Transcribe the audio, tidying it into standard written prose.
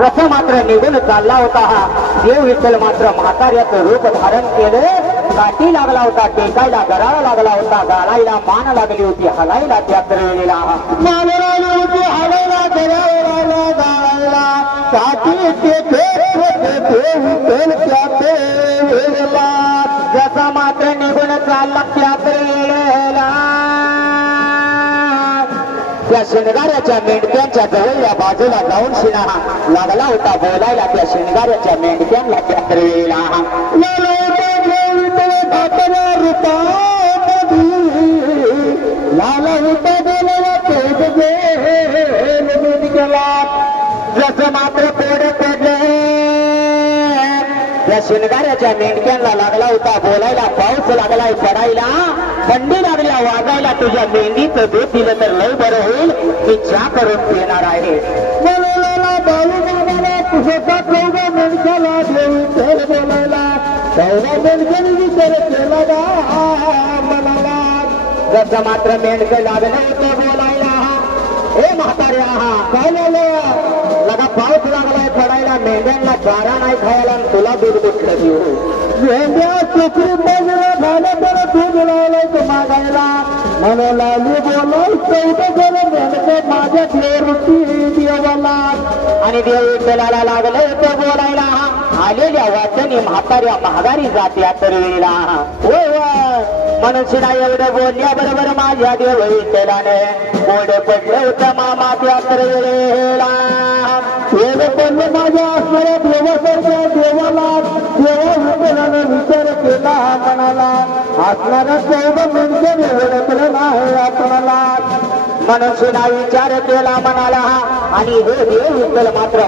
रस मात्र निघून चालला होता हा देव विठ्ठल मात्र म्हाताऱ्याचं रूप धारण केले. काठी लागला होता, टेकायला गराळा लागला होता, गाळायला मान लागली होती, हलायला त्यात वेळेला मान लागली होती, हलायला गराळा गाळायला काठी टेके जसा मात्र निघून चालला त्यात वेळेला त्या शिणगाऱ्याच्या मेंढक्यांच्या जवळ या बाजूला जाऊन शिना लागला होता बोलायला. त्या शिणगाऱ्याच्या मेंढक्यांना त्यात वेळेला जसं मात्र पोडे पडले त्या शिणगाऱ्याच्या मेंढक्यांना लागला होता बोलायला. पाऊस लागलाय पडायला, थंडी लागल्या वाजायला. तुझ्या मेंढीचं दूध दिलं तर लय बरं होईल, मी चहा करून पिणार आहे. तुझ्या चौदा मेंढक्याला देऊ तर बोलायला चौदा मेंढक्याने विचार केला म्हणाला. जसं मात्र मेंढकं लागलं होतं बोलायला. हे म्हाताऱ्या काय झालं लगा पाऊस लागलाय पडायला, मेंढ्यांना चारा नाही खायला, तुला दूध कुठलं देऊ. मेंढ्या चोकरी बाजूला झालं तर दूध लावलाय मागायला म्हणून लागली बोलाय चौदा जण मेंढकं माझ्या रुटी देवाला. आणि देव विठ्ठलाला लागलं तर बोलायला. आलेल्या वाचनी म्हाताऱ्या महागारी जात्या तर वेळेला मनुष्यना एवढं बोलल्या बरोबर माझ्या देव विठ्ठलाने कोड पडलं होतं मामा त्या तर वेळेला. एवढं पडलं माझ्या असणाऱ्या देवासारख्या देवाला देवा विठ्ठलाने विचार केला मनाला. असणाऱ्या चौदा मेंढक्याने ओळखलं नाही आपणाला. मनुष्यना विचार केला मनाला आणि हे देव विठ्ठल मात्र